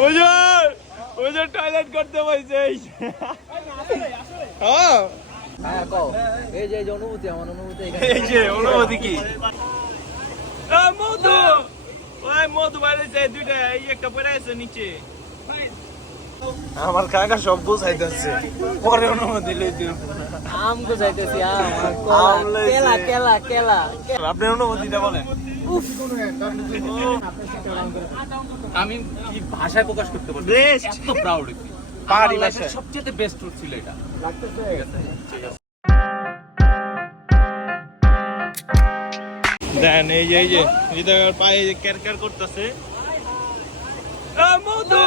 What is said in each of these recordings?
হুজুর হুজুর টয়লেট করতে বলছে। হ্যাঁ এই যে অনুভূতি, আমার অনুভূতি এই যে অনুভূতি কি? মধু ওই মধু বাড়িতে দুইটা এই একটা পড়ে আছে নিচে। আমার কাকা সব বুঝাইতেছে, পরে অনুমতি লইতে আম গুজাইতেছি, আম কেলা কেলা কেলা। আপনি অনুমতিটা বলেন। আমি কি ভাষায় প্রকাশ করতে পারবো? বেস্ট, এত প্রাউড পাহাড়ি ভাষা সবচেয়ে বেস্ট ট্যুর ছিল এটা। দেন এই যে হৃদয়ের পায়ে ক্যারক্যার করতেছে। মধু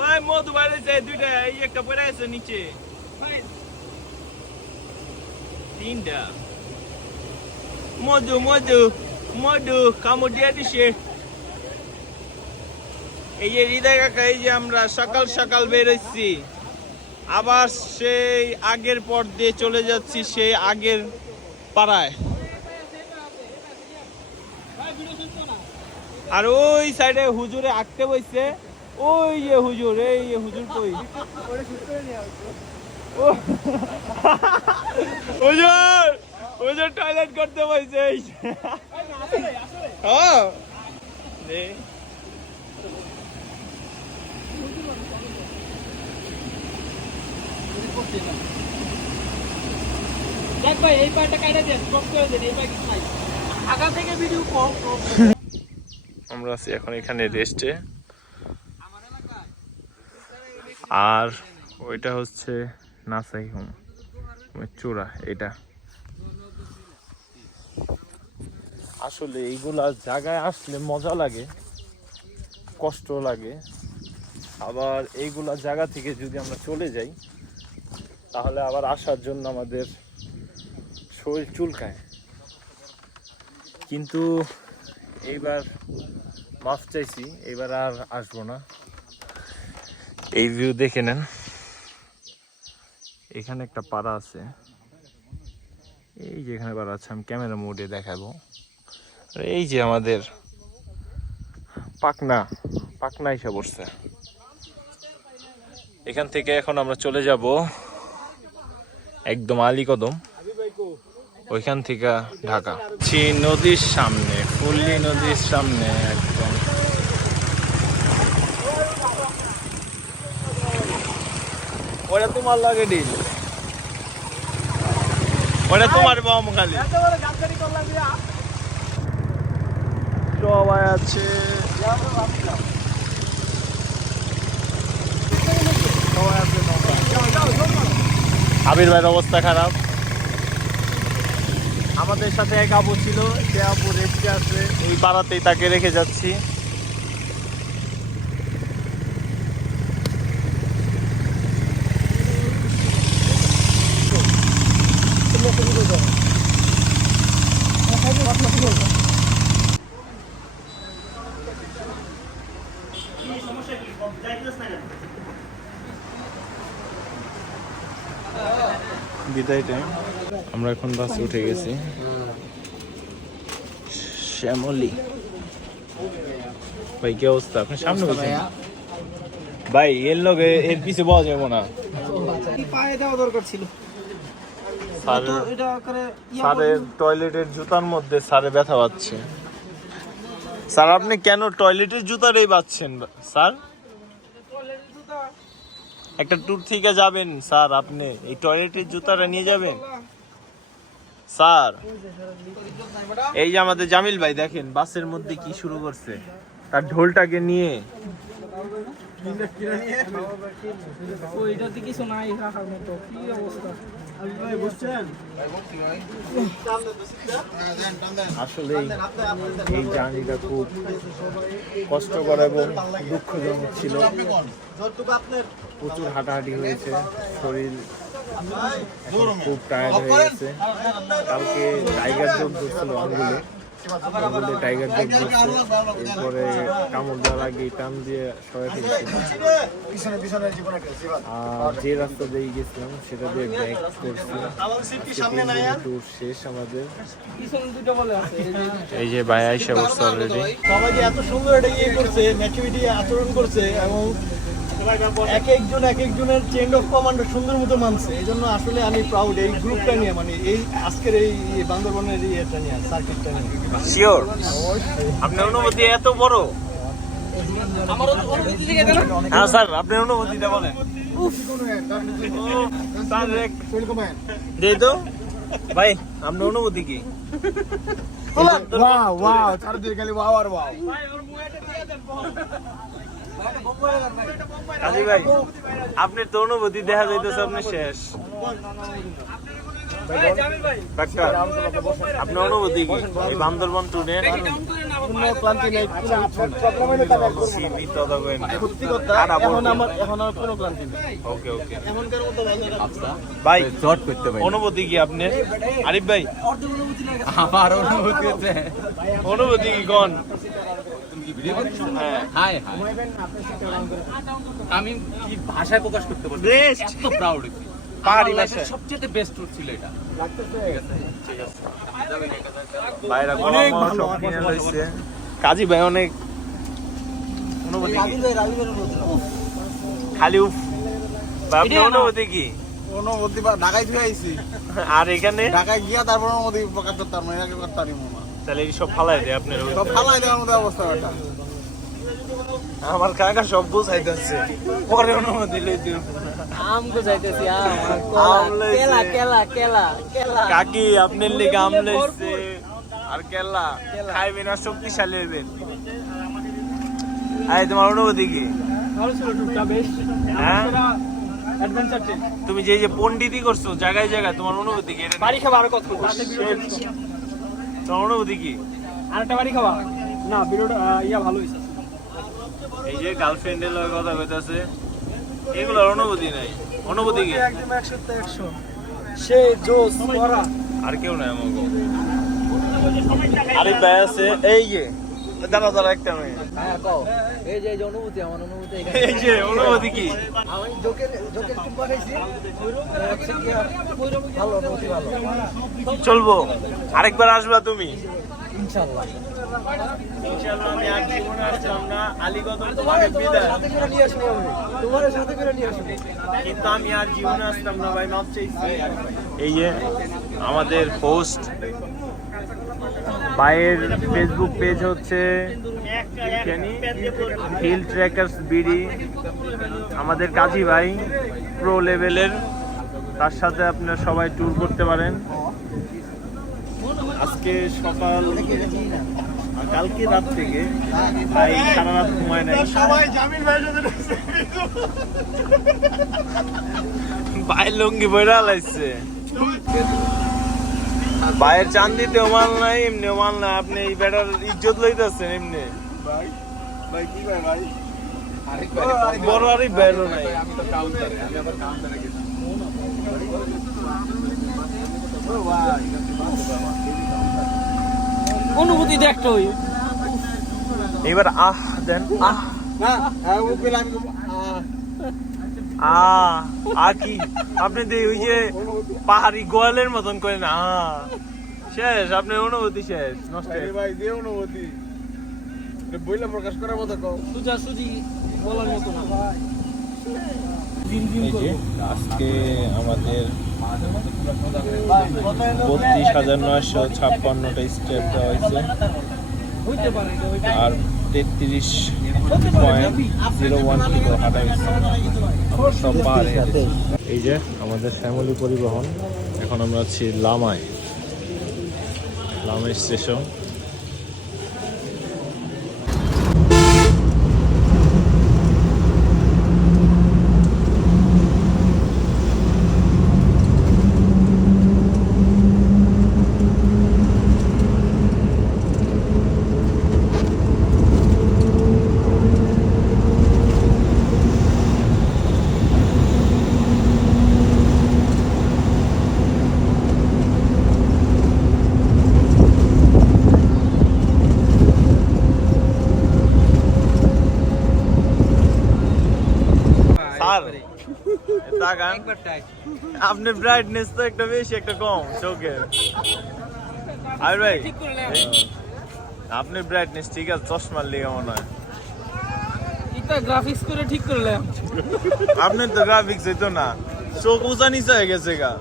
ওই মধু বাড়িতে দুইটা এই একটা পড়ে আছে নিচে, তিনটা। মধু মধু মধু কামড় দিয়ে দিছে। এই যে হৃদয় কাকা, এই যে আমরা সকাল সকাল বেরোচ্ছি, আবার সেই আগের পথ দিয়ে চলে যাচ্ছি সেই আগের পাড়ায়। আর ওই সাইডে হুজুরে আঁকতে বসছে, ওই যে হুজুর, এই যে হুজুর কই? হুজুর হুজুর টয়লেট করতে বসছে। হ্যাঁ দেখ ভাই, এই পার্টটা কাটা দেন, স্টপ করে দেন, এই পার্ট কিছু নাই। আগা থেকে ভিডিও কম। আমরা আছি এখন এখানে রেস্টে। আর ওইটা হচ্ছে নাসাই হোম চূড়া। এটা আসলে এইগুলা জায়গায় আসলে মজা লাগে, কষ্ট লাগে। আবার এইগুলা জায়গা থেকে যদি আমরা চলে যাই তাহলে আবার আসার জন্য আমাদের শরীর চুলকায়। কিন্তু এইবার মাফ চাইছি, এইবার আর আসবো না। এই ভিউ দেখে নেন, এখানে একটা পাড়া আছে, এই যে এখানে পাড়া আছে, আমি ক্যামেরা মোডে দেখাবো। এই যে আমাদের পাকনা এসে পড়ছে। এখান থেকে এখন আমরা চলে যাব একদম আলীকদম, ওইখান থেকে ঢাকা। নদীর সামনে, ফুল্লি নদীর সামনে একদম। ওটা তোমার লাগে ডিল, ওটা তোমার বাম খালি সবাই আছে। আবির ভাইয়ের অবস্থা খারাপ। আমাদের সাথে এক আপু ছিল, সে আপু রেস্টে আছে, এই পাড়াতেই তাকে রেখে যাচ্ছি। বিদায় টাইম, আমরা এখন বাসে উঠে গেছি। শ্যামলী ভাই কি অবস্থা? আপনি সামনে বলছেন ভাই, এর লগে এর পিছে পাওয়া যাবো না। পায়ে দেওয়া দরকার ছিল। স্যারের টয়লেটের জুতার মধ্যে স্যারে ব্যথা পাচ্ছে। স্যার আপনি কেন টয়লেটের জুতারই পাচ্ছেন স্যার? একটা ট্যুর থেকে যাবেন স্যার, আপনি এই টয়লেটের জুতাটা নিয়ে যাবেন স্যার। এই যে আমাদের জামিল ভাই দেখেন বাসের মধ্যে কি শুরু করছে, তার ঢোলটাকে নিয়ে। ওইটাতে কিছু নাই রাখার মতো, কি অবস্থা। আসলে এই জার্নিটা খুব কষ্টকর এবং দুঃখজনক ছিল। প্রচুর হাঁটাহাঁটি হয়েছে, শরীর খুব টায়ার্ড হয়ে গেছে। কালকে টাইগার জোক ধরছিল আঙ্গুলে, টাইগার জব দিচ্ছে, এরপরে কামড় দেওয়ার আগে টান দিয়ে সবাই ফেলছে। আর যে রাস্তা দিয়ে গেছিলাম সেটা দিয়ে ব্যাক করছি। ট্যুর শেষ আমাদের। এই যে ভাই আইসা বসছে অলরেডি। সবাই যে এত সুন্দর এটা ইয়ে করছে, ম্যাচুরিটি আচরণ করছে এবং এক একজনের চেইন অফ কমান্ড সুন্দর মতো মানছে। এই জন্য আসলে আমি প্রাউড এই গ্রুপটা নিয়ে, মানে এই আজকের এই বান্দরবনের ইয়েটা নিয়ে, সার্কিটটা নিয়ে। শিওর আপনার অনুভূতি এত বড়? আমার অনুভূতি থেকে জানো? হ্যাঁ স্যার, আপনার অনুভূতিটা বলেন। দেই তো ভাই, আপনার অনুভূতি কি? ওয়াও ওয়াও, চারদিকে খালি ওয়াও আর ওয়াও। ভাই ওর মুখটা দিয়ে দেন বল। কাজী ভাই, আপনার তো অনুভূতি দেখা যাইতেছে আপনি শেষ। ভাই জামিল ভাই, ডাক্তার, আপনার অনুভূতি কি এই বান্দরবন ট্যুরে? ডাউন করে না কোনো ক্লান্তি নেই, সীমিত দবেন। সত্যি কথা। এখন আর কোনো ক্লান্তি নেই। ওকে ওকে এখনকার মতো ভালো। ভাই, জট করতে পারি অনুভূতি কি আপনার? আরিফ ভাই, আমার অনুভূতি হচ্ছে অনুভূতি কি কোন? হাই হাই আমি কি ভাষায় প্রকাশ করতে পারবো? বেস্ট, এত প্রাউড পাহাড়ি আমার লাইফের ভাষায়। সবচেয়ে বেস্ট ট্যুর ছিল এটা। ভাইরা অনেক ভালো কিনে লইছে। কাজী ভাই অনেক অনুভূতি কি? খালি উফ। ভাই, আপনার অনুভূতি কি? অনুভূতি ঢাকায় ধুয়ে আইছি, আর এখানে ঢাকায় গিয়া তারপর অনুভূতি প্রকাশ করতাম না, এটাকে করতাম না। তাহলে এই সব ফালাই দেয় আপনার। সব ফালাই দেওয়ার মতো অবস্থা এটা। আমার কাকা সব বুঝাইতেছে, পরে অনুমতি লইতে। আম গো যাইতেছি আম লইছে। কেলা কেলা কেলা কেলা। কাকি আপনার লিগে আম লইছে আর কেলা খাইবেন আর শক্তিশালী হইবেন। এই তোমার অনুভূতি কি? ভালো ছিল টুকটা বেশ। হ্যাঁ, অ্যাডভেঞ্চার ট্রিপ। তুমি যে যে পণ্ডিতই করছো জায়গায় জায়গায়, তোমার অনুভূতি কি? এটা বাড়ি খাবার কত করব? তোমার অনুভূতি কি? আরেকটা বাড়ি খাওয়া না, ভিডিওটা ইয়া ভালো হইছে। এই যে গার্লফ্রেন্ডের লগে কথা কইতাছে, এগুলোর অনুভূতি নাই। অনুভূতি কি? একদম 100 তে 100 সে জোস করা। আর কেউ নাই আমাকে। আরে ভাই আছে এই যে, দাঁড়া দাঁড়া একটা মেয়ে। হ্যাঁ কও, এই যে অনুভূতি, আমার অনুভূতি এখানে। এই যে অনুভূতি কি? আমি জোকের টুম্পা খাইছি, ভালো অনুভূতি, ভালো চলবো, আরেকবার আসবা তুমি? ইনশাআল্লাহ। ইনশাআল্লাহ। আমি আর জীবনে আসলাম না, আলীগদর তোমার তোমাকে বিদায়। সাথে করে নিয়ে আসবো আমি, তোমার সাথে করে নিয়ে আসবো। কিন্তু আমি আর জীবনে আসলাম না ভাই, মাপ চাইছি। এই যে আমাদের পোস্ট, ভাইয়ের ফেসবুক পেজ হচ্ছে হিল ট্রেকার্স বিডি। আমাদের কাজী ভাই প্রো লেভেলের, তার সাথে আপনারা সবাই ট্যুর করতে পারেন। আজকে সকাল আর কালকে রাত থেকে ভাই সারা রাত ঘুমায় নাই। সবাই জামিল ভাই ভাই লুঙ্গি বইরা লাইছে। ভাইয়ের চান্দিতেও মাল নাই, এমনিও মাল নাই। আপনি এই বেটার ইজ্জত লইতেছেন এমনি। ভাই কি ভাই ভাই বড় আরই বেরো নাই। আমি তো কাউন্টারে, আমি আবার কাউন্টারে গেছি। অনুভূতি দেখতে হই। এবার আহ দেন, আহ হ্যাঁ ও পেলে আমি কি আপনি তো ওই যে পাহাড়ি গোয়ালের মতন করেন। শেষ, আপনার অনুভূতি শেষ, নষ্ট। ভাই যে অনুভূতি বইলা প্রকাশ করার মতো কও। সুজা সুজি বলার মতো না। আজকে আমাদের 32,956টা স্টেপ দেওয়া হয়েছে হইতে পারে আর 33.01 কিলো হাঁটা হয়েছে। সব পাহাড়ে হেঁটেছি। এই যে আমাদের ফ্যামিলি পরিবহন, এখন আমরা আছি লামায়, লামাই স্টেশন। স্যার তাকান আপনি ব্রাইটনেস তো একটা বেশি একটা কম চোখে আর ভাই ঠিক করে লে আপনি ব্রাইটনেস ঠিক আছে চশমার লিগে মনে হয় এটা গ্রাফিক্স করে ঠিক করে লে আপনার তো গ্রাফিক্স হইতো না চোখ উঁচা নিচা হয়ে গেছে গা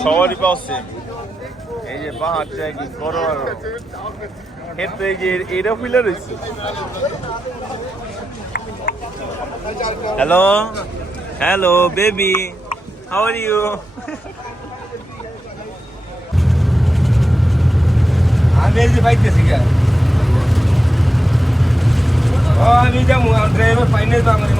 সবারই পাচ্ছে এই যে পাহাড়টা কি করো আর এর তো এই যে এটা ফুলে রয়েছে hello baby how are you আমি এই যে পাইতেছি গা আমি যাবো ড্রাইভার ফাইনাল তো আমার